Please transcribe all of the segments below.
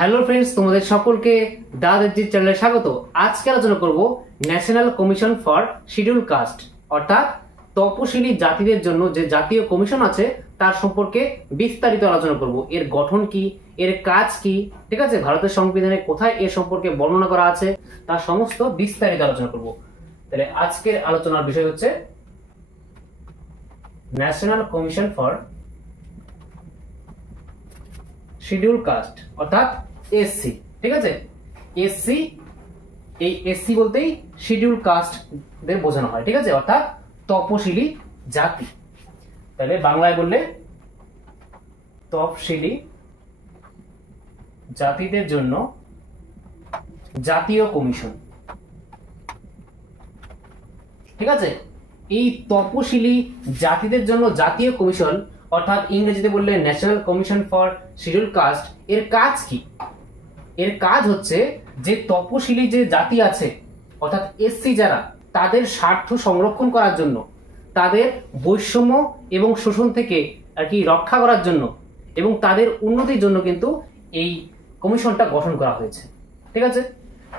Hello friends, তোমাদের সকলকে দাদাজি চ্যানেলে স্বাগত। আজকে আলোচনা করব National commission for schedule Caste, অর্থাৎ তপশিলি জাতিদের জন্য যে জাতীয় কমিশন আছে তার সম্পর্কে বিস্তারিত আলোচনা করব। এর গঠন কি, এর কাজ কি, ঠিক আছে, ভারতের সংবিধানে কোথায় এর সম্পর্কে বর্ণনা করা আছে তার সমস্ত বিস্তারিত আলোচনা করব। তাহলে আজকের আলোচনার বিষয় হচ্ছে National commission for schedule Caste, অর্থাৎ এসসি। ঠিক আছে, এসসি, এই এসসি বলতেই শিডিউল কাস্ট দের বোঝানো হয়। ঠিক আছে, অর্থাৎ তপশিলি জাতি। তাহলে বাংলায় বললে তপশিলি জাতিদের জন্য জাতীয় কমিশন। ঠিক আছে, এই তপশিলি জাতিদের জন্য জাতীয় কমিশন, অর্থাৎ ইংরেজিতে বললে National commission for schedule Caste, এর কাজ কি? এর কাজ হচ্ছে যে তপশিলি যে জাতি আছে অর্থাৎ এসসি যারা, তাদের স্বার্থ সংরক্ষণ করার জন্য, তাদের বৈষম্য এবং শোষণ থেকে আর কি রক্ষা করার জন্য এবং তাদের উন্নতির জন্য কিন্তু এই কমিশনটা গঠন করা হয়েছে। ঠিক আছে,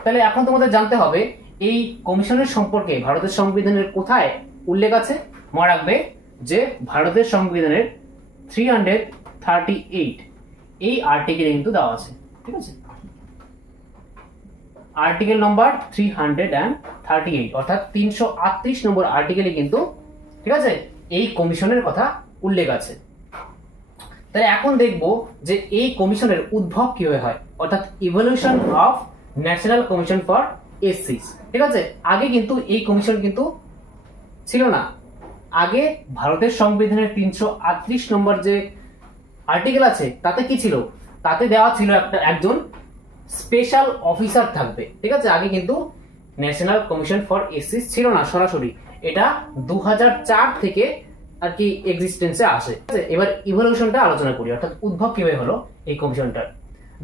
তাহলে এখন তোমাদের জানতে হবে এই কমিশনের সম্পর্কে ভারতের সংবিধানের কোথায় উল্লেখ আছে। মনে রাখবে যে ভারতের সংবিধানের 338 এই আর্টিকেলে কিন্তু দেওয়া আছে। ঠিক আছে, আর্টিকেল নম্বর 338 অর্থাৎ 338 নম্বর আর্টিকেলে কিন্তু, ঠিক আছে, এই কমিশনের কথা উল্লেখ আছে। তাহলে এখন দেখব যে এই কমিশনের উদ্ভব কিভাবে হয়, অর্থাৎ evolution of national commission for এসসিস। ঠিক আছে, আগে কিন্তু এই কমিশন কিন্তু ছিল না। আগে ভারতের সংবিধানের 338 নম্বর যে আর্টিকেল আছে তাতে কি ছিল, তাতে দেওয়া ছিল একজন স্পেশাল অফিসার থাকবে। ঠিক আছে, আগে কিন্তু ন্যাশনাল কমিশন ফর এসসিস ছিল না সরাসরি, এটা 2004 থেকে আর কি এক্সিস্টেন্সে আসে। এবার ইভলিউশনটা আলোচনা করি, অর্থাৎ উদ্ভব কিভাবে হলো এই কমিশনটার।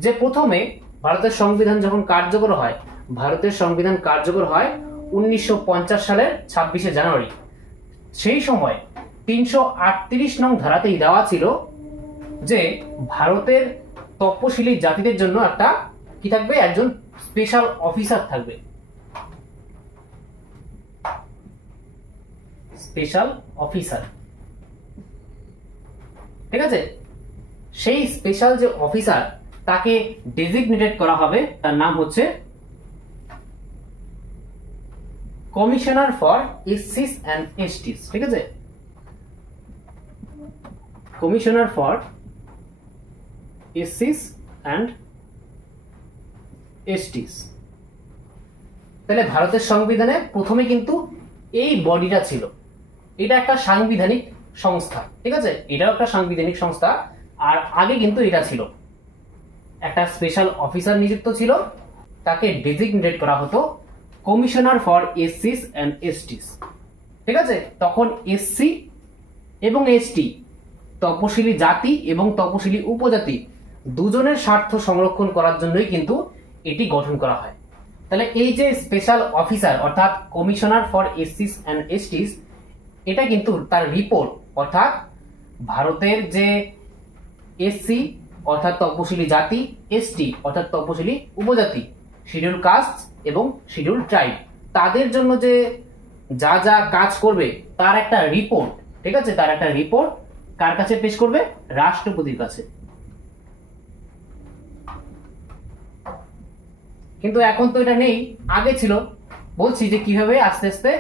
যে প্রথমে ভারতের সংবিধান যখন কার্যকর হয়, ভারতের সংবিধান কার্যকর হয় 1950 সালের 26শে জানুয়ারি। সেই সময় 338 নং ধারাতেই দেওয়া ছিল যে ভারতের তপশিলি জাতিদের জন্য একটা কি থাকবে, একজন স্পেশাল অফিসার থাকবে। স্পেশাল অফিসার, ঠিক আছে, সেই স্পেশাল যে অফিসার তাকে ডেজিগনেটেড করা হবে, তার নাম হচ্ছে কমিশনার ফর এসসিস এন্ড এসটিস। ঠিক আছে, কমিশনার ফর এসসিস এন্ড এসটিস। তাহলে ভারতের সংবিধানে প্রথমে কিন্তু এই বডিটা ছিল, এটা একটা সাংবিধানিক সংস্থা। ঠিক আছে, এটাও একটা সাংবিধানিক সংস্থা। আর আগে কিন্তু এটা ছিল একটা স্পেশাল অফিসার নিযুক্ত ছিল, তাকে ডেজিগনেটেড করা হতো কমিশনার ফর এসসিস এন্ড এসটিস। ঠিক আছে, তখন এসসি এবং এসটি, তপশিলি জাতি এবং তপশিলি উপজাতি দুজনের স্বার্থ সংরক্ষণ করার জন্যই কিন্তু এটি গঠন করা হয়। তাহলে এই যে স্পেশাল অফিসার অর্থাৎ কমিশনার ফর এসসিস এন্ড এসটিস, এটা কিন্তু তার রিপোর্ট, অর্থাৎ ভারতের যে এসসি অর্থাৎ তপশিলি জাতি, এসটি অর্থাৎ তপশিলি উপজাতি, শিডিউল কাস্ট এবং শিডিউল ট্রাইব, তাদের জন্য যে যা যা কাজ করবে তার একটা রিপোর্ট, ঠিক আছে, তার একটা রিপোর্ট কার কাছে পেশ করবে? রাষ্ট্রপতির কাছে। কিন্তু এখন তো এটা নেই, আগে ছিল। বলছি যে কিভাবে আস্তে আস্তে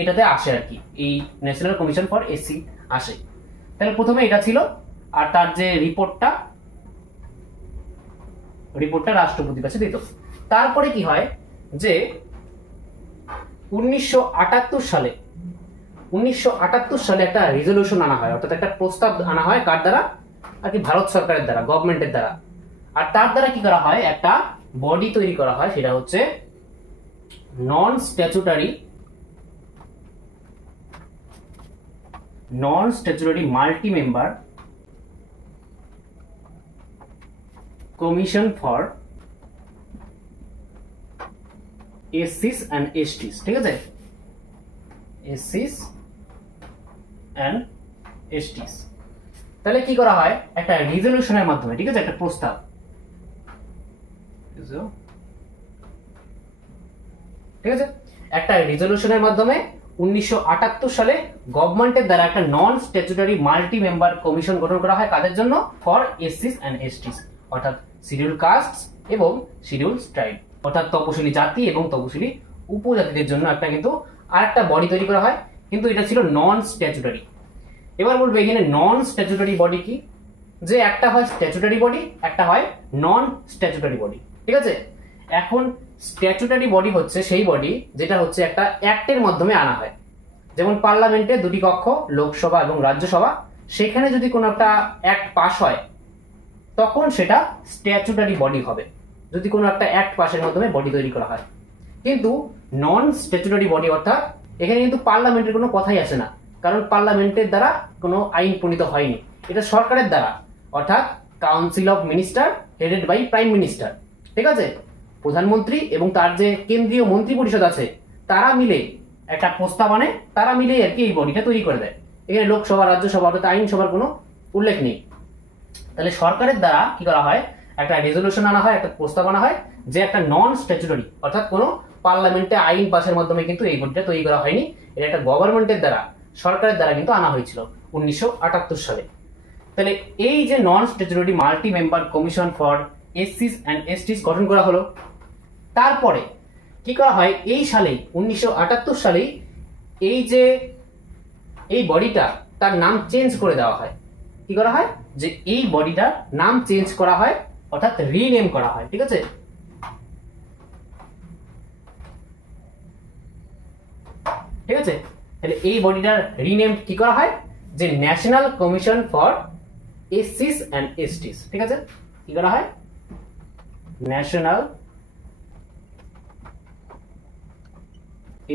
এটাতে আসে আর কি, এই ন্যাশনাল কমিশন ফর এসসি আসে। তাহলে প্রথমে এটা ছিল, আর তার যে রিপোর্টটা রাষ্ট্রপতির কাছে দিত। তারপরে কি হয় যে 1978 সালে একটা রেজলিউশন আনা হয়, অর্থাৎ একটা প্রস্তাব আনা হয়। কার দ্বারা? আর কি ভারত সরকারের দ্বারা, গভর্নমেন্টের দ্বারা। আর তার দ্বারা কি করা হয়, একটা বডি তৈরি করা হয়, সেটা হচ্ছে non statutory multi member commission for এসসিস এন্ড এসটিস। ঠিক আছে, এসসিস এন্ড এসটিস। তাহলে কি করা হয়, একটা রেজলিউশনের মাধ্যমে, ঠিক আছে, একটা প্রস্তাব, ঠিক আছে, একটা রেজলিউশনের মাধ্যমে 1978 সালে গভর্নমেন্টের দ্বারা একটা non statutory multi member commission গঠন করা হয় কাদের জন্য? ফর এসসিস এন্ড এসটিস, অর্থাৎ শিডিউল কাস্ট এবং শিডিউল ট্রাইব, অর্থাৎ তপশিলি জাতি এবং তপশিলি উপজাতিদের জন্য একটা কিন্তু আরেকটা বডি তৈরি করা হয়, কিন্তু এটা ছিল নন স্ট্যাচুটরি। এবার বলবো এখানে নন স্ট্যাচুটরি বডি কি, যে একটা হয় স্ট্যাচুটরি বডি, একটা হয় নন স্ট্যাচুটরি বডি। ঠিক আছে, এখন স্ট্যাচুটরি বডি হচ্ছে সেই বডি যেটা হচ্ছে একটা অ্যাক্টের মাধ্যমে আনা হয়, যেমন পার্লামেন্টে দুটি কক্ষ, লোকসভা এবং রাজ্যসভা, সেখানে যদি কোনো একটা অ্যাক্ট পাস হয় তখন সেটা স্ট্যাচুটরি বডি হবে, যদি কোনো একটা অ্যাক্ট পাসের মাধ্যমে বডি তৈরি করা হয়। কিন্তু নন স্ট্যাচুটরি বডি অর্থাৎ এখানে কিন্তু পার্লামেন্টের কোনো কথাই আসে না, কারণ পার্লামেন্টের দ্বারা কোনো আইন প্রণীত হয়নি, এটা সরকারের দ্বারা, অর্থাৎ council of minister headed by prime minister. ঠিক আছে, প্রধানমন্ত্রী এবং তার যে কেন্দ্রীয় মন্ত্রী পরিষদ আছে তারা মিলে একটা প্রস্তাব আনে, তারা মিলে আর কি এই বডিটা তৈরি করে দেয়। এখানে লোকসভা, রাজ্যসভা অর্থাৎ আইনসভার কোনো উল্লেখ নেই। তাহলে সরকারের দ্বারা কি করা হয়, একটা রেজলিউশন আনা হয়, একটা প্রস্তাব আনা হয়, যে একটা নন স্ট্যাচুটরি অর্থাৎ কোনো পার্লামেন্টে আইন পাসের মাধ্যমে কিন্তু এই বডিটা তৈরি করা হয়নি, এটা একটা গভর্নমেন্টের দ্বারা, সরকারের দ্বারা কিন্তু আনা হয়েছিল 1978 সালে। তাহলে এই যে non statutory multi member commission for এসসিস এন্ড এসটিস গঠন করা হলো, তারপরে কি করা হয়, এই সালে 1978 সালেই এই যে এই বডিটা তার নাম চেঞ্জ করে দেওয়া হয়। কি করা হয়, যে এই বডিটার নাম চেঞ্জ করা হয়, অর্থাৎ রিনেম করা হয়। ঠিক আছে, ঠিক আছে, তাহলে এই বডিটার রিনেম কি করা হয়, যে ন্যাশনাল কমিশন ফর এসসিস এন্ড এসটিস। ঠিক আছে, কি করা হয়, ন্যাশনাল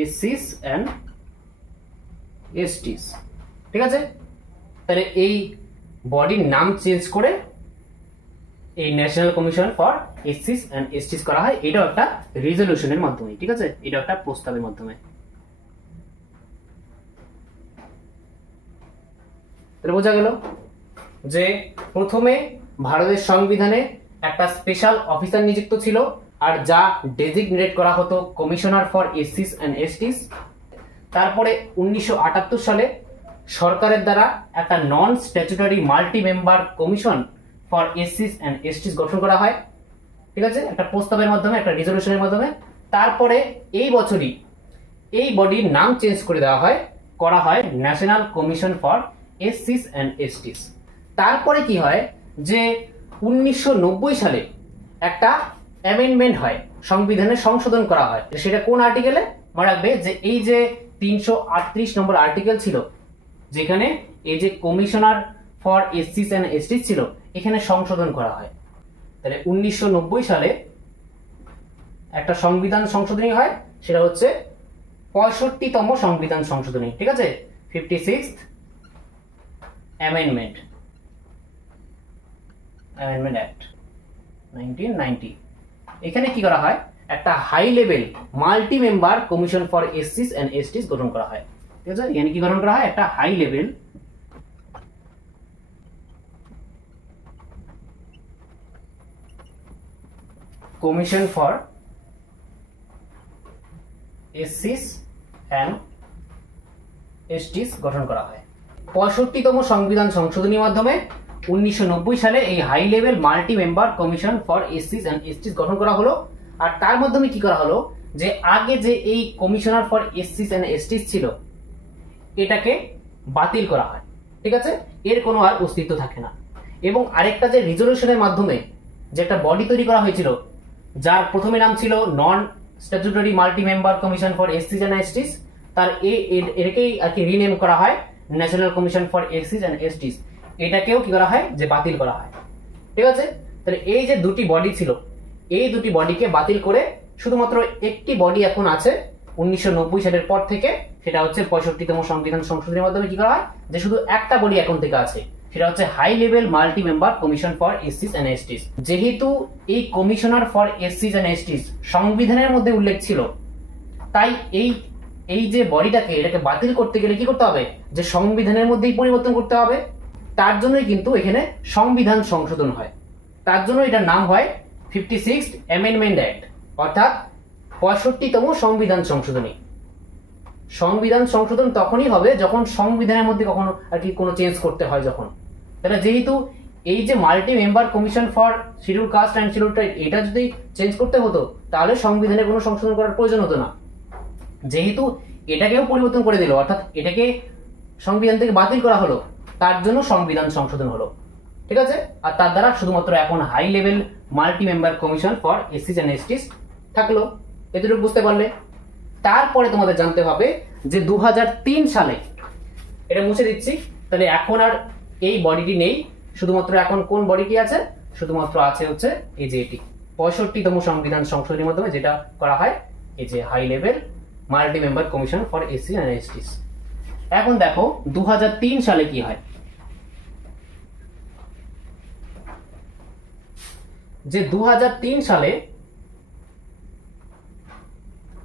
এসসিস এন্ড এসটিস। ঠিক আছে, তাহলে এই বডির নাম চেঞ্জ করে এই ন্যাশনাল কমিশন ফর এসসিস এন্ড এসটিস করা হয়, এটাও একটা রেজলিউশনের মাধ্যমে। ঠিক আছে, এটা একটা প্রস্তাবের মাধ্যমে। তাহলে বোঝা গেল যে প্রথমে ভারতের সংবিধানে একটা স্পেশাল অফিসার নিযুক্ত ছিল, আর যা ডেজিগনেট করা হতো কমিশনার ফর এসসিস এন্ড এসটিস। তারপরে 1978 সালে সরকারের দ্বারা একটা non statutory multi member commission for এসসিস এন্ড এসটিস গঠন করা হয়। ঠিক আছে, একটা প্রস্তাবের মাধ্যমে, একটা রেজলিউশনের মাধ্যমে। তারপরে এই বছরই এই বডির নাম চেঞ্জ করে দেওয়া হয়, করা হয় ন্যাশনাল কমিশন ফর এসসিস এন্ড এসটিস। তারপরে কি হয়, যে 1990 সালে একটা অ্যামেন্ডমেন্ট হয়, সংবিধানে সংশোধন করা হয়। সেটা কোন আর্টিকেলে মনে রাখবে, যে এই যে 338 নম্বর আর্টিকেল ছিল, যেখানে এই যে কমিশনার ফর এসসিস এন্ড এসটিস ছিল, এখানে সংশোধন করা হয়। তাহলে 1990 সালে একটা সংবিধান সংশোধনী হয়, সেটা হচ্ছে 65তম সংবিধান সংশোধনী। ঠিক আছে, 56th অ্যামেন্ডমেন্ট অ্যাক্ট 1990। এখানে কি করা হয়, একটা high level multi member commission for এসসিস এন্ড এসটিস গঠন করা হয়। ঠিক আছে, এখানে কি গঠন করা হয়, একটা হাই লেভেল কমিশন ফর এসসিস এন্ড এসটিস গঠন করা হয়। 65তম সংবিধান সংশোধনীর মাধ্যমে 1990 সালে এই high level multi member commission for এসসিস এন্ড এসটিস গঠন করা হলো। আর তার মাধ্যমে কি করা হলো, যে আগে যে এই কমিশনার ফর এসসিস এন্ড এসটিস ছিল, এটাকে বাতিল করা হয়। ঠিক আছে, এর কোনো আর অস্তিত্ব থাকে না। এবং আরেকটা যে রেজলিউশনের মাধ্যমে যে একটা বডি তৈরি করা হয়েছিল, যার প্রথমে নাম ছিল non statutory multi member commission for এসসিস এন্ড এসটিস, তার এটাকেই আর কি রিনেম করা হয় ন্যাশনাল কমিশন ফর এসসিস এন্ড এসটিস। এটাকেও কি করা হয়, যে বাতিল করা হয়। ঠিক আছে, তাহলে এই যে দুটি বডি ছিল, এই দুটি বডিকে বাতিল করে শুধুমাত্র একটি বডি এখন আছে 1990 সালের পর থেকে, সেটা হচ্ছে 65তম সংবিধান সংশোধনের মাধ্যমে কি করা হয়, যে শুধু একটা বডি এখন থেকে আছে, সেটা হচ্ছে high level multi member commission for এসসিস এন্ড এসটিস। যেহেতু এই কমিশনার ফর এসসিস এন্ড এসটিস সংবিধানের মধ্যে উল্লেখ ছিল, তাই এই যে বডিটাকে, এটাকে বাতিল করতে গেলে কি করতে হবে, যে সংবিধানের মধ্যেই পরিবর্তন করতে হবে। তার জন্যই কিন্তু এখানে সংবিধান সংশোধন হয়, তার জন্য এটার নাম হয় 56th অ্যামেন্ডমেন্ট অ্যাক্ট, অর্থাৎ 65তম সংবিধান সংশোধনী। সংবিধান সংশোধন তখনই হবে যখন সংবিধানের মধ্যে কখনো আর কি কোনো চেঞ্জ করতে হয় যখন। তাহলে যেহেতু এই যে multi member commission for schedule caste and scheduled tribe, এটা যদি চেঞ্জ করতে হতো তাহলে সংবিধানে কোনো সংশোধন করার প্রয়োজন হতো না। যেহেতু এটাকেও পরিবর্তন করে দিল, অর্থাৎ এটাকে সংবিধান থেকে বাতিল করা হলো, তার জন্য সংবিধান সংশোধন হলো, ঠিক আছে। আর তার দ্বারা শুধুমাত্র এখন high level multi member commission for এসসিস এন্ড এসটিস থাকলো। এতটুকু বুঝতে পারলে? তারপরে তোমাদের জানতে হবে যে 2003 সালে, এটা মুছে দিচ্ছি, তাহলে এখন আর এই বডিটি নেই, শুধুমাত্র এখন কোন বডিটি আছে? শুধুমাত্র আছে হচ্ছে এই যে এটি 65তম সংবিধান সংশোধনীর মাধ্যমে যেটা করা হয়, এই যে high level multi member commission for SC and STs. এখন দেখো 2003 সালে কি হয়, যে 2003 সালে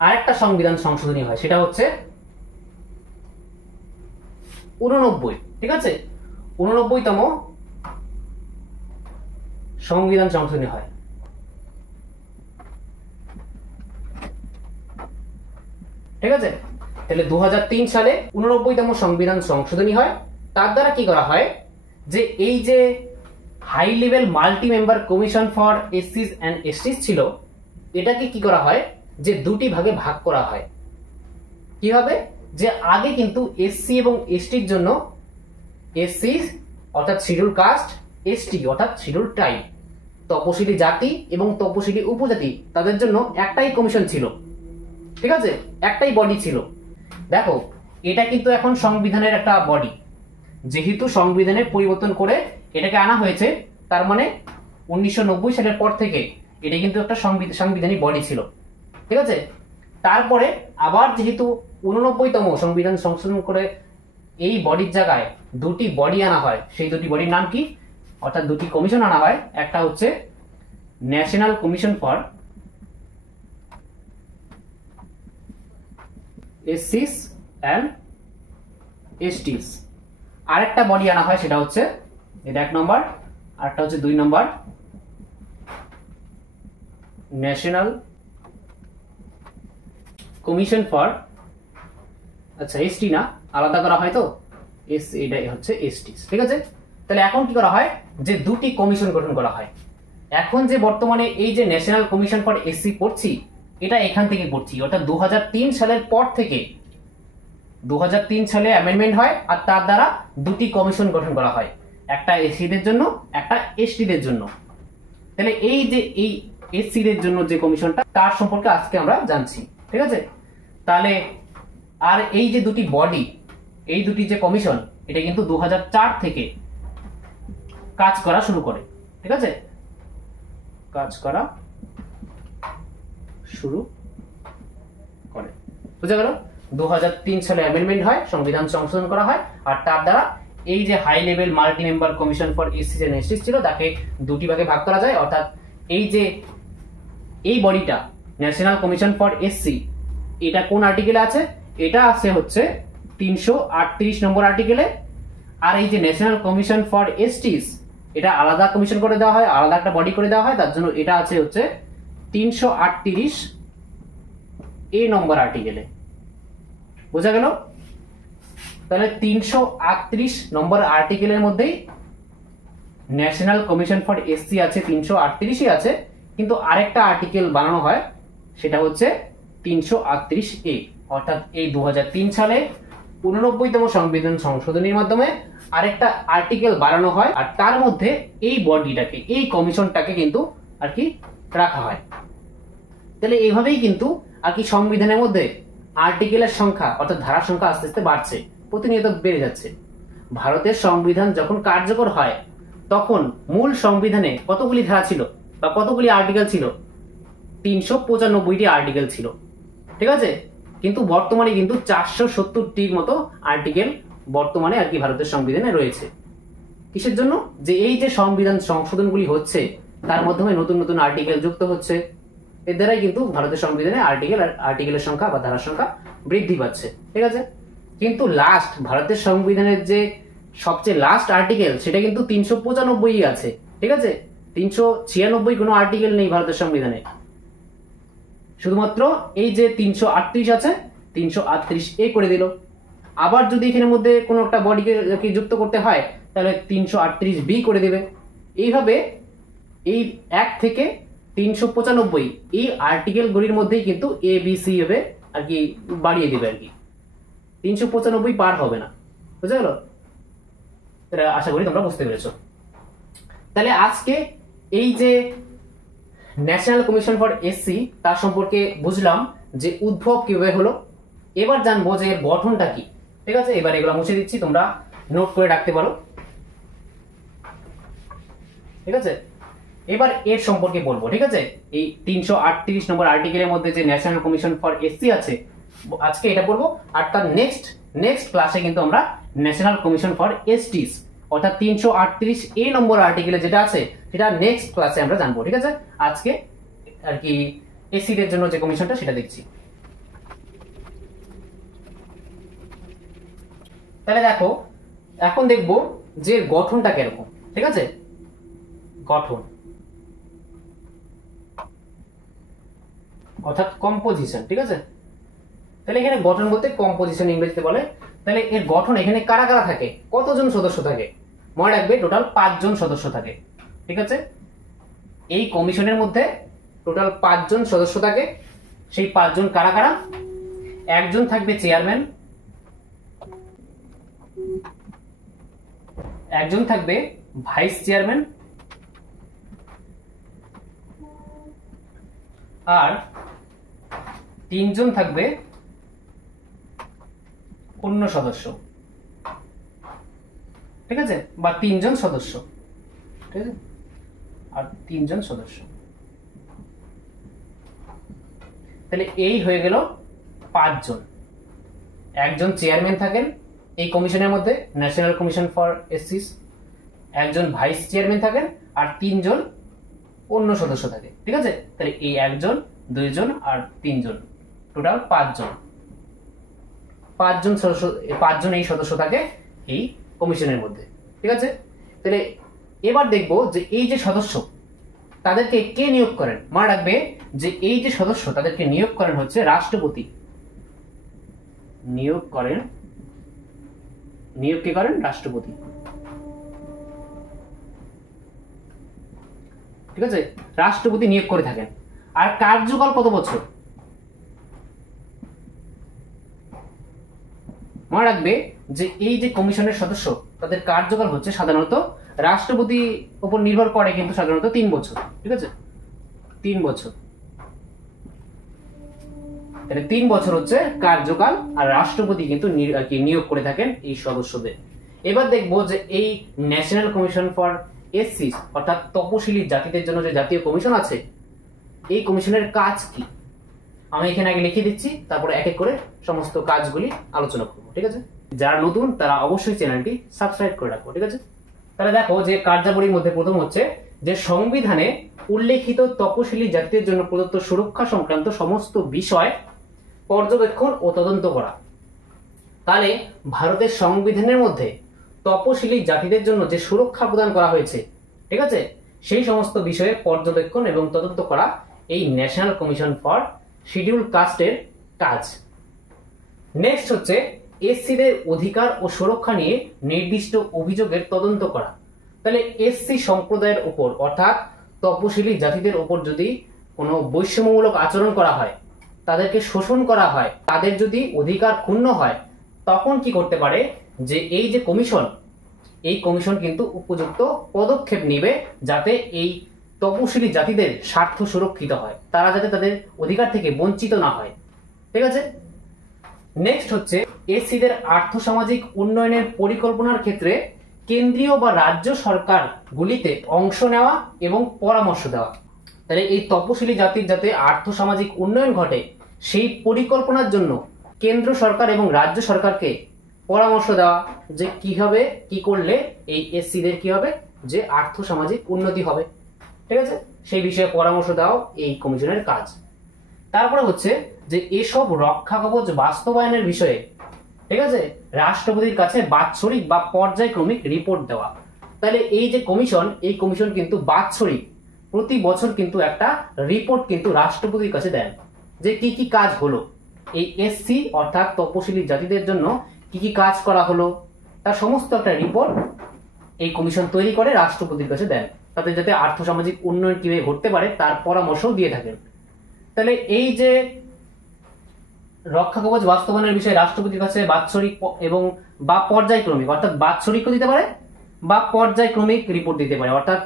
আরেকটা সংবিধান সংশোধনী হয়, সেটা হচ্ছে 89, ঠিক আছে, 89তম সংবিধান সংশোধনী হয়। ঠিক আছে, তাহলে 2003 সালে 89তম সংবিধান সংশোধনী হয়। তার দ্বারা কি করা হয়, যে এই যে high level multi member commission for এসসিস এন্ড এসটিস ছিল, এটাকে কি করা হয়, যে দুটি ভাগে ভাগ করা হয়। কিভাবে? যে আগে কিন্তু এসসি এবং এসটির জন্য, এসসি অর্থাৎ শিডিউল কাস্ট, এসটি অর্থাৎ শিডিউল ট্রাইব, তপশিলি জাতি এবং তপশিলি উপজাতি, তাদের জন্য একটাই কমিশন ছিল, ঠিক আছে, একটাই বডি ছিল। দেখো এটা কিন্তু এখন সংবিধানের একটা বডি, যেহেতু সংবিধানের পরিবর্তন করে এটাকে আনা হয়েছে, তার মানে 1990 সালের পর থেকে এটা কিন্তু একটা সাংবিধানিক বডি ছিল, ঠিক আছে। তারপরে আবার যেহেতু 89তম সংবিধান সংশোধন করে এই বডির জায়গায় দুটি বডি আনা হয়, সেই দুটি বডির নাম কি, অর্থাৎ দুটি কমিশন আনা হয়। একটা হচ্ছে ন্যাশনাল কমিশন ফর এসসিস এন্ড এসটিস, আরেকটা বডি আনা হয়, সেটা হচ্ছে এটা 1 নম্বর, আরেকটা হচ্ছে 2 নম্বর, ন্যাশনাল কমিশন ফর, আচ্ছা এসটি না, আলাদা করা হয় তো, এটাই হচ্ছে এসটিস, ঠিক আছে। তাহলে এখন কি করা হয়, যে দুটি কমিশন গঠন করা হয়। এখন যে বর্তমানে এই যে ন্যাশনাল কমিশন ফর এসসি পড়ছি, এটা এখান থেকে পড়ছি, অর্থাৎ 2003 সালের পর থেকে 2003 সালে অ্যামেন্ডমেন্ট হয়, আর তার দ্বারা দুটি কমিশন গঠন করা হয়, একটা এসসিদের জন্য, একটা এসটিদের জন্য। তাহলে এই যে এই এসসিদের জন্য যে কমিশনটা, তার সম্পর্কে আজকে আমরা জানছি, ঠিক আছে। তাহলে আর এই যে দুটি বডি, এই দুটি যে কমিশন, এটা কিন্তু 2004 থেকে কাজ করা শুরু করে, ঠিক আছে, কাজ করা শুরু করে, বুঝা গেল। 2003 সালে অ্যামেন্ডমেন্ট হয়, সংবিধান সংশোধন করা হয়, আর তার দ্বারা এই যে high level multi member commission for SC and STs ছিল, তাকে দুটি ভাগে ভাগ করা যায়। অর্থাৎ এই যে এই বডিটা ন্যাশনাল কমিশন ফর এসসি, এটা কোন আর্টিকেলে আছে? এটা আছে হচ্ছে 338 নম্বর আর্টিকেলে। আর এই যে ন্যাশনাল কমিশন ফর এসটিস, এটা আলাদা কমিশন করে দেওয়া হয়, আলাদা একটা বডি করে দেওয়া হয়, তার জন্য এটা আছে হচ্ছে 338 এ নম্বর আর্টিকেলে, বোঝা গেল। তাহলে 338 নম্বর আর্টিকেলের মধ্যেই ন্যাশনাল কমিশন ফর এসসি আছে, 338 আছে, কিন্তু আরেকটা আর্টিকেল বানানো হয়, সেটা হচ্ছে 338 এ। অর্থাৎ এই 2003 সালে 89তম সংবিধান সংশোধনীর মাধ্যমে আরেকটা আর্টিকেল বাড়ানো হয়, আর তার মধ্যে এই বডিটাকে, এই কমিশনটাকে কিন্তু আর কি রাখা হয়। তাহলে এইভাবেই কিন্তু আর কি সংবিধানের মধ্যে আর্টিকেলের সংখ্যা, অর্থাৎ ধারার সংখ্যা আস্তে আস্তে বাড়ছে, প্রতিনিয়ত বেড়ে যাচ্ছে। ভারতের সংবিধান যখন কার্যকর হয়, তখন মূল সংবিধানে কতগুলি ধারা ছিল বা কতগুলি আর্টিকেল ছিল? 395টি আর্টিকেল ছিল, ঠিক আছে। কিন্তু বর্তমানে কিন্তু 470টির মতো আর্টিকেল বর্তমানে আর কি ভারতের সংবিধানে রয়েছে। কিসের জন্য? যে এই যে সংবিধান সংশোধনগুলি হচ্ছে, তার মাধ্যমে নতুন নতুন আর্টিকেল যুক্ত হচ্ছে, এর দ্বারাই কিন্তু ভারতের সংবিধানে আর্টিকেলের সংখ্যা বা ধারার সংখ্যা বৃদ্ধি পাচ্ছে, ঠিক আছে। কিন্তু লাস্ট ভারতের সংবিধানের যে সবচেয়ে লাস্ট আর্টিকেল, সেটা কিন্তু 395 আছে, ঠিক আছে। 396 কোনো আর্টিকেল নেই ভারতের সংবিধানে, শুধুমাত্র এই যে 338 আছে 338A করে দিল। আবার যদি এখানের মধ্যে কোনো একটা বডিকে যুক্ত করতে হয় তাহলে 338B করে দিবে। এইভাবে এই 1 থেকে 395 এই আর্টিকেলগুলির মধ্যেই কিন্তু ABC হবে আর কি, বাড়িয়ে দিবে আর কি, 395 পার হবে না। বুঝা গেল? আশা করি তোমরা বুঝতে পেরেছো। তাহলে আজকে এই যে ন্যাশনাল কমিশন ফর এসসি তার সম্পর্কে বুঝলাম যে উদ্ভব কিভাবে হলো। এবার জানবো যে এর গঠনটা কি। ঠিক আছে, এবার এগুলো মুছে দিচ্ছি, তোমরা নোট করে রাখতে পারো। ঠিক আছে, এবার এর সম্পর্কে বলবো। ঠিক আছে, এই 338 নম্বর আর্টিকেলের মধ্যে যে ন্যাশনাল কমিশন ফর এসসি আছে আজকে এটা পড়বো। আর তার নেক্সট ক্লাসে কিন্তু আমরা ন্যাশনাল কমিশন ফর এসটিস অর্থাৎ 338A নম্বর আর্টিকেলে যেটা আছে সেটা নেক্সট ক্লাসে আমরা জানবো। ঠিক আছে, আজকে আর কি এসসিদের জন্য যে কমিশনটা সেটা দেখছি। তাহলে দেখো, এখন দেখবো যে গঠনটা কিরকম। ঠিক আছে, গঠন অর্থাৎ কম্পোজিশন। ঠিক আছে, তাহলে এখানে গঠন বলতে কম্পোজিশন ইংরেজিতে বলে। তাহলে এর গঠন এখানে কারা কারা থাকে, কতজন সদস্য থাকে? মনে রাখবে টোটাল 5 জন সদস্য থাকে। ঠিক আছে, এই কমিশনের মধ্যে টোটাল 5 জন সদস্য থাকে। সেই 5 জন কারা কারা? একজন থাকবে চেয়ারম্যান, একজন থাকবে ভাইস চেয়ারম্যান, আর 3 জন থাকবে অন্য সদস্য। ঠিক আছে, বা 3 জন সদস্য। ঠিক আছে, আর 3 জন সদস্য। তাহলে এই হয়ে গেল 5 জন। একজন চেয়ারম্যান থাকেন এই কমিশনের মধ্যে, ন্যাশনাল কমিশন ফর এসসিস, একজন ভাইস চেয়ারম্যান থাকেন, আর 3 জন অন্য সদস্য থাকে। ঠিক আছে, তাহলে এই 1 জন 2 জন আর 3 জন, টোটাল 5 জন। 5 জন এই সদস্য থাকে এই কমিশনের মধ্যে। ঠিক আছে, তাহলে এবার দেখবো যে এই যে সদস্য তাদেরকে কে নিয়োগ করেন। মনে রাখবে যে এই যে সদস্য তাদেরকে নিয়োগ করেন হচ্ছে রাষ্ট্রপতি। নিয়োগ কে করেন? রাষ্ট্রপতি। ঠিক আছে, রাষ্ট্রপতি নিয়োগ করে থাকেন। আর কার্যকাল কত বছর? মনে রাখবে যে এই যে কমিশনের সদস্য তাদের কার্যকাল হচ্ছে সাধারণত রাষ্ট্রপতি উপর নির্ভর করে, কিন্তু সাধারণত 3 বছর। ঠিক আছে, 3 বছর। তাহলে 3 বছর হচ্ছে কার্যকাল, আর রাষ্ট্রপতি কিন্তু নিয়োগ করে থাকেন এই সদস্যদের। এবার দেখবো যে এই ন্যাশনাল কমিশন ফর এসসি অর্থাৎ তপশিলি জাতিদের জন্য যে জাতীয় কমিশন আছে, এই কমিশনের কাজ কি আমি এখানে আগে লিখে দিচ্ছি, তারপরে এক এক করে সমস্ত কাজগুলি আলোচনা করবো। ঠিক আছে, যারা নতুন তারা অবশ্যই চ্যানেলটি সাবস্ক্রাইব করে রাখবো। ঠিক আছে, তাহলে দেখো যে কার্যাবলীর মধ্যে প্রথম হচ্ছে যে সংবিধানে উল্লেখিত তপশিলি জাতিদের জন্য প্রদত্ত সুরক্ষা সংক্রান্ত সমস্ত বিষয় পর্যবেক্ষণ ও তদন্ত করা। তাহলে ভারতের সংবিধানের মধ্যে তপশিলি জাতিদের জন্য যে সুরক্ষা প্রদান করা হয়েছে, ঠিক আছে, সেই সমস্ত বিষয়ে পর্যবেক্ষণ এবং তদন্ত করা এই ন্যাশনাল কমিশন ফর শিডিউল কাস্টের কাজ। নেক্সট হচ্ছে এসসিদের অধিকার ও সুরক্ষা নিয়ে নির্দিষ্ট অভিযোগের তদন্ত করা। তাহলে এসসি সম্প্রদায়ের উপর অর্থাৎ তপশিলি জাতিদের উপর যদি কোনো বৈষম্যমূলক আচরণ করা হয়, তাদেরকে শোষণ করা হয়, তাদের যদি অধিকার ক্ষুণ্ণ হয়, তখন কি করতে পারে যে এই যে কমিশন, এই কমিশন কিন্তু উপযুক্ত পদক্ষেপ নেবে যাতে এই তপশিলি জাতিদের স্বার্থ সুরক্ষিত হয়, তারা যাতে তাদের অধিকার থেকে বঞ্চিত না হয়। ঠিক আছে, নেক্সট হচ্ছে এসসিদের আর্থসামাজিক উন্নয়নের পরিকল্পনার ক্ষেত্রে কেন্দ্রীয় বা রাজ্য সরকারগুলিতে অংশ নেওয়া এবং পরামর্শ দেওয়া। তাহলে এই তপশিলি জাতির যাতে আর্থসামাজিক উন্নয়ন ঘটে সেই পরিকল্পনার জন্য কেন্দ্র সরকার এবং রাজ্য সরকারকে পরামর্শ দেওয়া যে কিভাবে কি করলে এই এসসিদের কি হবে, যে আর্থসামাজিক উন্নতি হবে। ঠিক আছে, সেই বিষয়ে পরামর্শ দেওয়া এই কমিশনের কাজ। তারপরে হচ্ছে যে এসব রক্ষা কবচ বাস্তবায়নের বিষয়ে, ঠিক আছে, রাষ্ট্রপতির কাছে বাৎসরিক বা পর্যায়ক্রমিক রিপোর্ট দেওয়া। তাহলে এই যে কমিশন, এই কমিশন কিন্তু বাৎসরিক প্রতি বছর কিন্তু একটা রিপোর্ট কিন্তু রাষ্ট্রপতির কাছে দেন যে কি কি কাজ হলো, এই এসসি অর্থাৎ তপশিলি জাতিদের জন্য কি কি কাজ করা হলো, তার সমস্ত একটা রিপোর্ট এই কমিশন তৈরি করে রাষ্ট্রপতির কাছে দেন, তাতে যাতে আর্থসামাজিক উন্নয়ন কিভাবে ঘটতে পারে তার পরামর্শও দিয়ে থাকেন। তাহলে এই যে রক্ষা কবচ বাস্তবায়নের বিষয়ে রাষ্ট্রপতির কাছে বাৎসরিক এবং বা পর্যায়ক্রমিক, অর্থাৎ বাৎসরিকও দিতে পারে বা পর্যায়ক্রমিক রিপোর্ট দিতে পারে, অর্থাৎ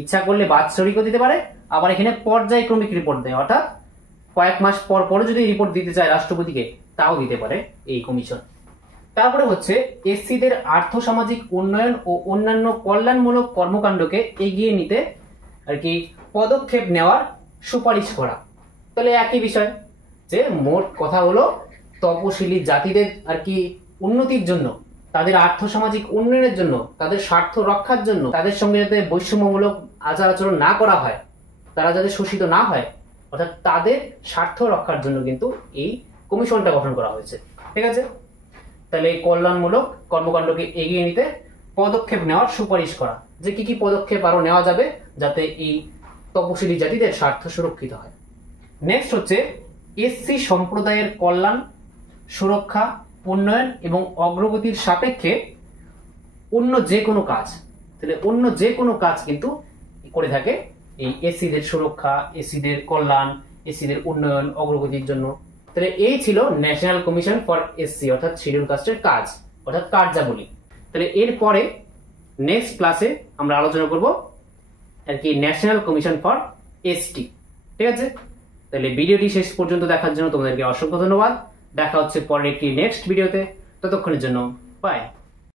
ইচ্ছা করলে বাৎসরিকও দিতে পারে, আবার এখানে পর্যায়ক্রমিক রিপোর্ট দেয়, অর্থাৎ কয়েক মাস পর পর যদি রিপোর্ট দিতে চায় রাষ্ট্রপতিকে তাও দিতে পারে এই কমিশন। তারপরে হচ্ছে এসসিদের আর্থসামাজিক উন্নয়ন ও অন্যান্য কল্যাণমূলক কর্মকাণ্ডকে এগিয়ে নিতে আর কি পদক্ষেপ নেওয়ার সুপারিশ করা। তাহলে একই বিষয়, যে মোট কথা হলো তপশিলি জাতিদের আর কি উন্নতির জন্য, তাদের আর্থসামাজিক উন্নয়নের জন্য, তাদের স্বার্থ রক্ষার জন্য, তাদের সঙ্গে যাতে বৈষম্যমূলক আচার আচরণ না করা হয়, তারা যাতে শোষিত না হয়, অর্থাৎ তাদের স্বার্থ রক্ষার জন্য কিন্তু এই কমিশনটা গঠন করা হয়েছে। ঠিক আছে, তাহলে এই কল্যাণমূলক কর্মকাণ্ডকে এগিয়ে নিতে পদক্ষেপ নেওয়ার সুপারিশ করা, যে কি কি পদক্ষেপ আরো নেওয়া যাবে যাতে এই তপশিলি জাতিদের স্বার্থ সুরক্ষিত হয়। নেক্সট হচ্ছে এসসি সম্প্রদায়ের কল্যাণ, সুরক্ষা, উন্নয়ন এবং অগ্রগতির সাপেক্ষে অন্য যে কোনো কাজ, তাহলে অন্য যে কোনো কাজ কিন্তু করে থাকে এই এসসিদের সুরক্ষা, এসসিদের কল্যাণ, এসসিদের উন্নয়ন, অগ্রগতির জন্য। তাহলে এই ছিল ন্যাশনাল কমিশন ফর এসসি অর্থাৎ শিডিউল কাস্টের কাজ অর্থাৎ কার্যাবলী। তাহলে এরপরে নেক্সট ক্লাসে আমরা আলোচনা করব আর কি ন্যাশনাল কমিশন ফর এসটি। ঠিক আছে, তাহলে ভিডিওটি শেষ পর্যন্ত দেখার জন্য তোমাদেরকে অসংখ্য ধন্যবাদ। দেখা হচ্ছে পরের একটি নেক্সট ভিডিওতে, ততক্ষণের জন্য বাই।